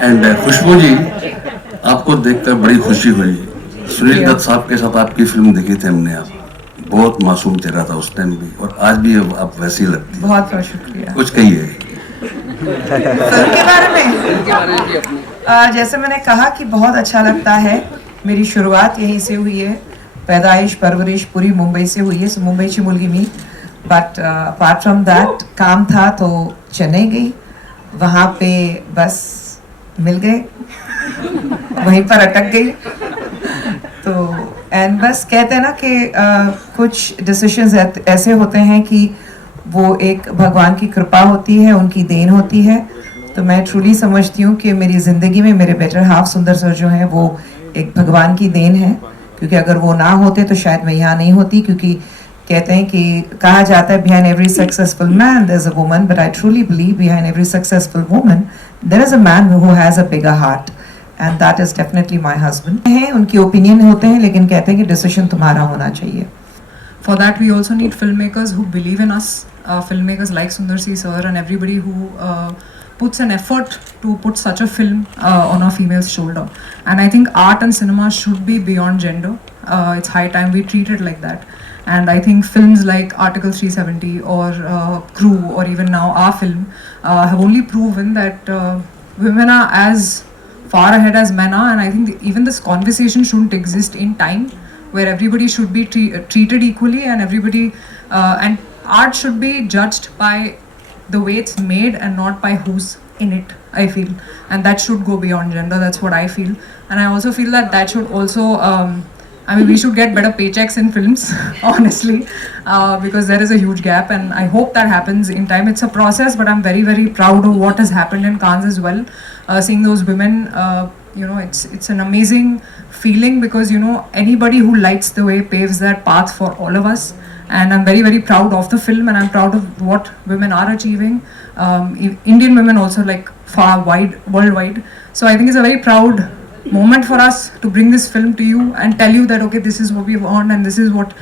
And खुशबू जी, आपको देखकर बड़ी खुशी हुई। सुनील दत्त साहब के साथ आपकी फिल्म देखी थी हमने। आप बहुत मासूम चेहरा था उस टाइम भी, और आज भी आप वैसी लगती हैं। बहुत बहुत शुक्रिया। कुछ कहिए फिल्म के बारे में जैसे मैंने कहा कि बहुत अच्छा लगता है। मेरी शुरुआत यहीं से हुई है, पैदाइश परवरिश पूरी मुंबई से हुई है, मुंबईची मुलगी मी। बट अपार्ट फ्रॉम दैट काम था तो चेन्नई गई, वहाँ पे बस मिल गए, वहीं पर अटक गई। तो एंड बस कहते हैं ना कि कुछ डिसीजंस ऐसे होते हैं कि वो एक भगवान की कृपा होती है, उनकी देन होती है। तो मैं ट्रूली समझती हूँ कि मेरी ज़िंदगी में मेरे बेटर हाफ सुंदर सर जो हैं वो एक भगवान की देन है, क्योंकि अगर वो ना होते तो शायद मैं यहाँ नहीं होती। क्योंकि कहते हैं कि कहा जाता है behind every successful man there is a woman, but I truly believe behind every successful woman there is a man who has a bigger heart, and that is definitely my husband. हैं उनकी opinion होते हैं, लेकिन कहते हैं कि decision तुम्हारा होना चाहिए। For that, we also need filmmakers who believe in us, filmmakers like Sundar C. Sir and everybody who puts an effort to put such a film on a female's shoulder. And I think art and cinema should be beyond gender. It's high time we treat it like that. And I think films like Article 370 or Crew or even now our film have only proven that women are as far ahead as men are. And I think even this conversation shouldn't exist in time where everybody should be treated equally, and everybody and art should be judged by the way it's made and not by who's in it, I feel. And that should go beyond gender. That's what I feel. And I also feel that that should also I mean, we should get better paychecks in films honestly, because there is a huge gap, and I hope that happens in time. It's a process, but I'm very very proud of what has happened in Cannes as well. Seeing those women, you know, it's an amazing feeling, because you know, anybody who lights the way paves that path for all of us. And I'm very very proud of the film, and I'm proud of what women are achieving, Indian women also, like far wide worldwide. So I think it's a very proud moment for us to bring this film to you and tell you that okay, this is what we've earned, and this is what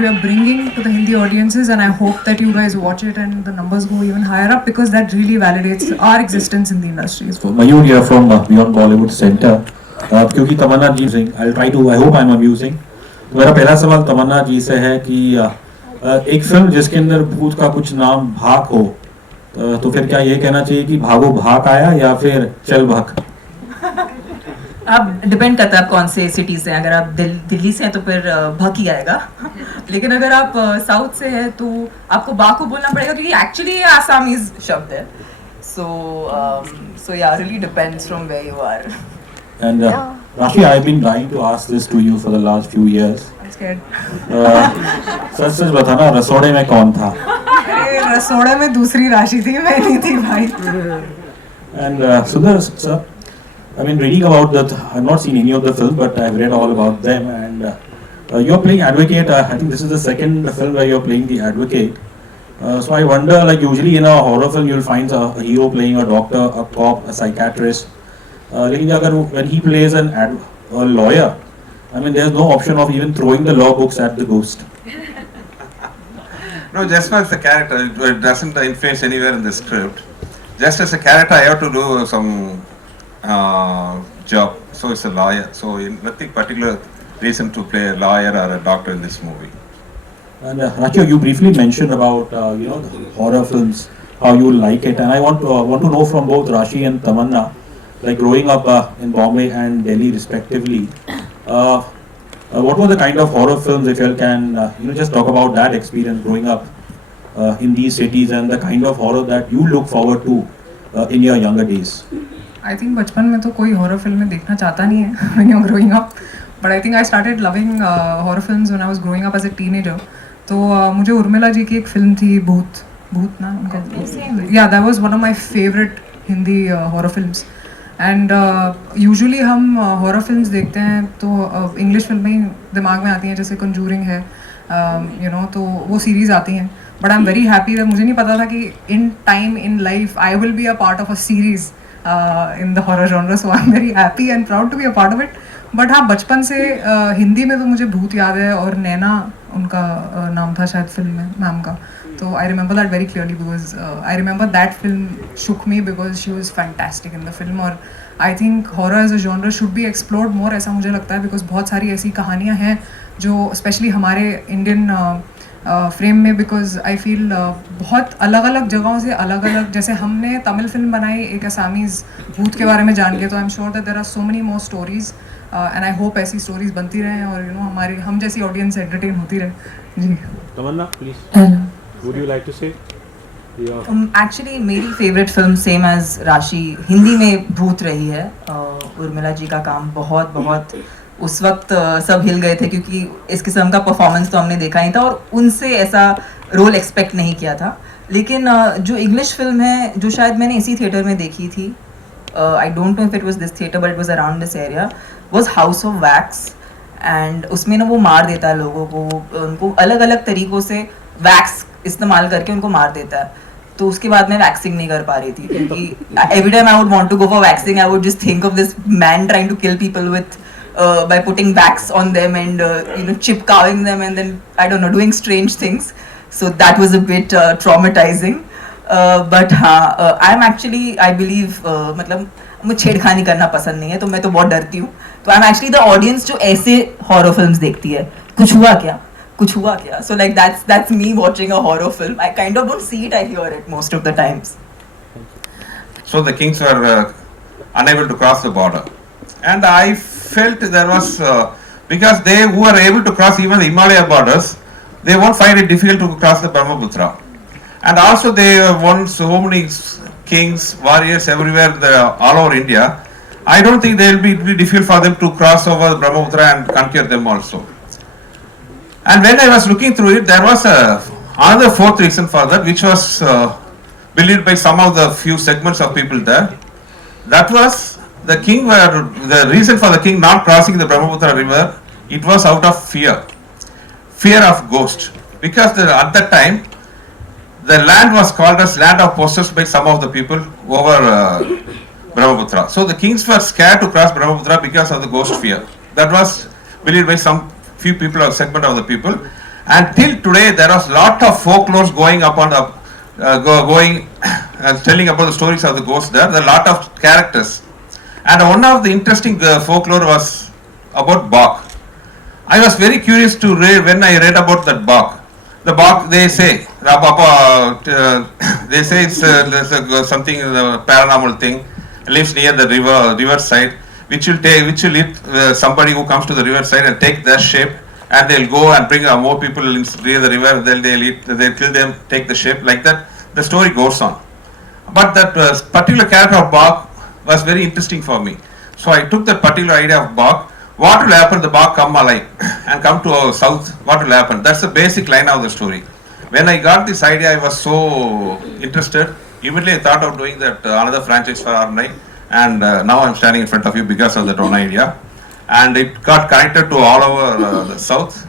we are bringing to the Hindi audiences. And I hope that you guys watch it and the numbers go even higher up, because that really validates our existence in the industry. So Mayur here from Beyond Bollywood Center. क्योंकि तमन्ना जी से I hope I'm amusing. तो मेरा पहला सवाल तमन्ना जी से है कि एक फिल्म जिसके अंदर भूत का कुछ नाम भाग हो, तो फिर क्या ये कहना चाहिए कि भागो भाग आया या फिर चल भाग? अब डिपेंड करता है आप कौन से सिटी से हैं। अगर आप दिल्ली से हैं तो फिर भक ही आएगा लेकिन अगर आप साउथ से हैं तो आपको बाको बोलना पड़ेगा, क्योंकि एक्चुअली ये आसामीज शब्द है। So yeah, really depends from where you are. And Rashi, I've been trying to ask this to you for the last few years. I'm scared. सच सच बताना, रसोड़े में कौन था? अरे रसोड़े में दूसरी राशि थी, मैं नहीं थी भाई। And Sundar sir, I've been reading about that. I've not seen any of the films, but I've read all about them. And you're playing advocate. I think this is the second film where you're playing the advocate. So I wonder, like usually in a horror film, you'll find a hero playing a doctor, a cop, a psychiatrist. लेकिन अगर when he plays a lawyer, I mean, there's no option of even throwing the law books at the ghost. No, just as a character, it doesn't influence anywhere in the script. Just as a character, I have to do some job. So it's a lawyer. So nothing particular reason to play a lawyer or a doctor in this movie. And Rachi, you briefly mentioned about you know, the horror films, how you like it, and I want to know from both Rashi and Tamanna, like growing up in Bombay and Delhi respectively, what were the kind of horror films, if you can you know, just talk about that experience growing up in these cities and the kind of horror that you look forward to in your younger days? I think बचपन में तो कोई horror फिल्में देखना चाहता नहीं है when you're growing up, but I think I started loving horror films when I was growing up as a teenager. तो मुझे उर्मिला जी की एक फिल्म थी भूत ना उनका, yeah, that was one of my favorite Hindi horror films. And usually हम horror films देखते हैं तो इंग्लिश फिल्में ही दिमाग में आती हैं, जैसे कंजूरिंग है, यू नो, तो वो सीरीज़ आती हैं. But I am very happy that मुझे नहीं पता था कि in time in life I will be a part of a series in the horror genre. So I am very happy and proud to be a part of it. But हाँ, बचपन से हिंदी में तो मुझे भूत याद है, और नैना उनका नाम था शायद फिल्म में, मैम का. So I remember that very clearly because I remember that film shook me because she was fantastic in the film. और I think horror as a genre should be explored more, ऐसा मुझे लगता है, because बहुत सारी ऐसी कहानियाँ हैं जो especially हमारे Indian फ्रेम में, बिकॉज आई फील बहुत अलग अलग जगहों से अलग अलग, जैसे हमने तमिल फिल्म बनाई एक असामीज़ भूत के बारे में जान के, तो I am sure that there are so many more stories and I hope ऐसी स्टोरीज बनती रहें और हमारी हम जैसी ऑडियंस एंटरटेन होती रहे जी। Tamanna, please. Would you like to say? Actually मेरी फेवरेट फिल्म सेम एज राशि हिंदी में भूत रही है। उर्मिला जी का काम बहुत बहुत उस वक्त सब हिल गए थे क्योंकि इस किस्म का परफॉर्मेंस तो हमने देखा ही था और उनसे ऐसा रोल एक्सपेक्ट नहीं किया था। लेकिन जो इंग्लिश फिल्म है जो शायद मैंने इसी थिएटर में देखी थी, I don't know if it was this theatre but it was around this area, was house of wax. And उसमें ना वो मार देता है लोगों को, उनको अलग अलग तरीक़ों से वैक्स इस्तेमाल करके उनको मार देता है। तो उसके बाद मैं वैक्सिंग नहीं कर पा रही थी क्योंकि every time I would want to go for waxing I would just think of this man trying to kill people with by putting wax on them and chipkawing them and then I don't know doing strange things, so that was a bit traumatizing, but I'm actually I believe मतलब मुझे छेड़खानी करना पसंद नहीं है तो मैं तो बहुत डरती हूँ, तो I'm actually the audience जो ऐसे horror films देखती है, कुछ हुआ क्या कुछ हुआ क्या, so like that's me watching a horror film. I kind of don't see it, I hear it most of the times. So the kings were unable to cross the border, and I felt there was because they who are able to cross even the Himalaya borders, they won't find it difficult to cross the Brahmaputra, and also they won so many kings, warriors everywhere, all over India. I don't think it will be difficult for them to cross over the Brahmaputra and conquer them also. And when I was looking through it, there was another fourth reason for that, which was believed by some of the few segments of people there. That was the reason for the king not crossing the Brahmaputra river. It was out of fear of ghost, because at that time the land was called as land of possessed by some of the people over Brahmaputra. So the kings were scared to cross Brahmaputra because of the ghost fear. That was believed by some few people or segment of the people, and till today there was lot of folklore going upon the going and telling about the stories of the ghosts there. There are lot of characters, and one of the interesting folklore was about Bach. I was very curious to read when I read about that Bach. The Bach, they say they say it's something paranormal thing, lives near the river side, which will eat somebody who comes to the river side and take their shape, and they'll go and bring more people near the river. They'll kill them, take the shape like that. The story goes on. But that particular character of Bach was very interesting for me. So I took that particular idea of Bach. What will happen? The Bach come alive and come to our south. What will happen? That's the basic line of the story. When I got this idea, I was so interested. Immediately I thought of doing that another franchise for Arunai, and now I'm standing in front of you because of that one idea. And it got connected to all over the south.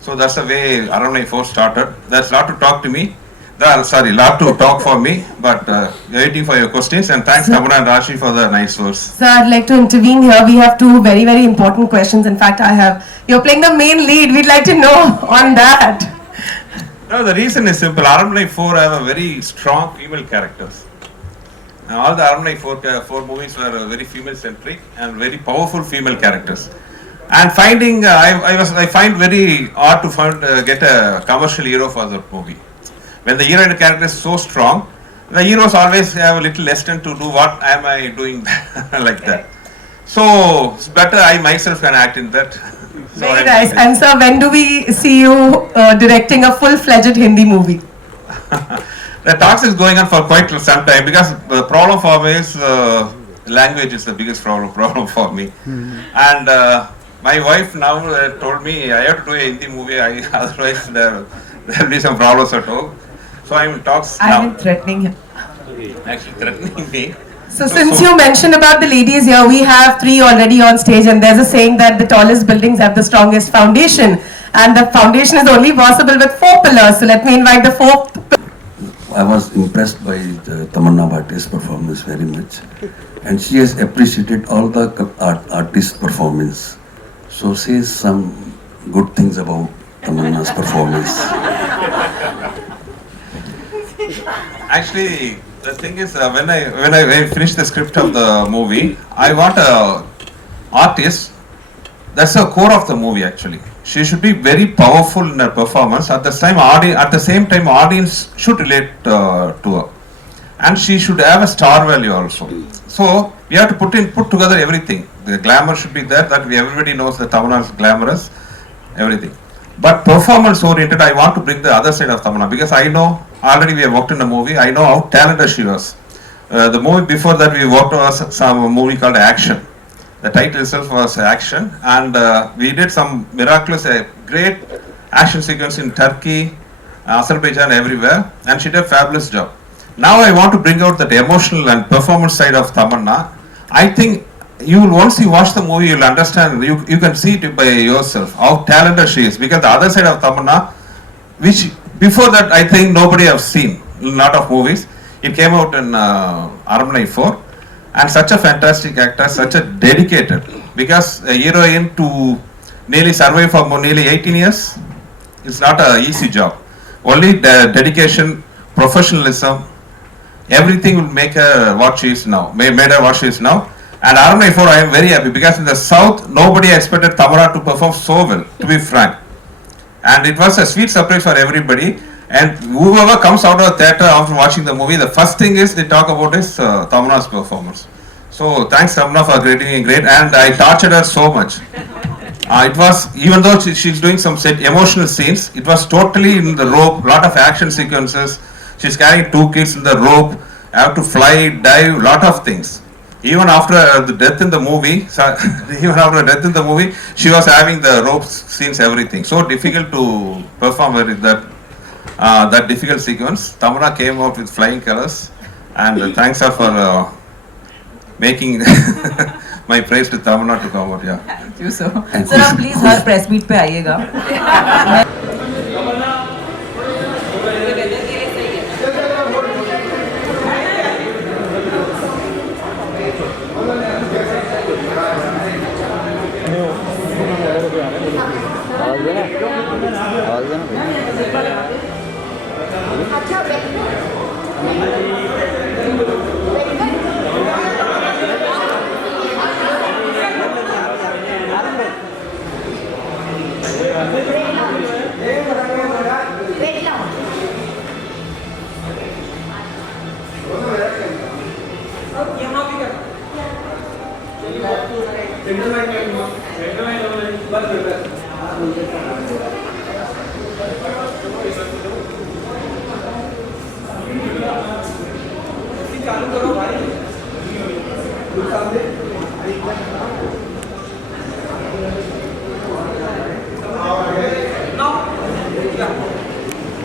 So that's the way Arunai 4 started. There's a lot to talk to me. Lot to talk for me, but waiting for your questions, and thanks Tamanna and Rashi for the nice words. Sir, I'd like to intervene here. We have two very, very important questions. In fact, you're playing the main lead. We'd like to know on that. No, the reason is simple. Arunai 4 have a very strong female characters. Now, all the Arunai 4 movies were very female centric and very powerful female characters. And finding, I find very odd to get a commercial hero for that movie. When the heroine character is so strong, the heroes always have a little lesson to do. What am I doing like that? So it's better I myself can act in that. So Very nice. And sir, when do we see you directing a full-fledged Hindi movie? The talks is going on for quite some time, because the problem for me is language is the biggest problem for me. And my wife now told me I have to do a Hindi movie, otherwise there will be some problems at home. So I'm in talks now. I've been threatening him. Actually threatening me. So since you mentioned about the ladies here, we have 3 already on stage, and there's a saying that the tallest buildings have the strongest foundation, and the foundation is only possible with 4 pillars. So let me invite the 4th. I was impressed by Tamanna Bhatti's performance very much, and she has appreciated all the artist performance. So say some good things about Tamanna's performance. Actually, the thing is, when I finished the script of the movie, I want a artist. That's the core of the movie. Actually, she should be very powerful in her performance. At the same time, audience should relate to her, and she should have a star value also. So we have to put together everything. The glamour should be there. That everybody knows that Tamanna is glamorous, everything. But performance oriented, I want to bring the other side of Tamanna, because I know already we have worked in a movie. I know how talented she was. The movie before that we worked on some movie called Action. The title itself was Action, and we did some miraculous, great action sequence in Turkey, Azerbaijan, everywhere, and she did a fabulous job. Now I want to bring out that emotional and performance side of Tamanna. I think you will, once you watch the movie, you will understand. You can see it by yourself how talented she is, because the other side of Tamanna, which before that I think nobody have seen in a lot of movies. It came out in Aramnai 4, and such a fantastic actor, such a dedicated, because a heroine to nearly survive for nearly 18 years, it's not an easy job. Only the dedication, professionalism, everything will make her what she is now, made her what she is now. And Aramnai 4, I am very happy, because in the south, nobody expected Tamanna to perform so well, to be frank. And it was a sweet surprise for everybody. And whoever comes out of the theatre after watching the movie, the first thing is they talk about is Tamanna's performance. So thanks Tamanna for creating great, and I tortured her so much. It was, even though she's doing some emotional scenes, it was totally in the rope, lot of action sequences. She's carrying 2 kids in the rope, have to fly, dive, lot of things. Even after the death in the movie, she was having the rope scenes, everything. So difficult to perform with that difficult sequence. Tamanna came out with flying colors, and thanks her for making my praise to Tamanna to come out. Yeah. Thank you, sir. Sir, आप please her press meet पे आइएगा. चालू करो भाई।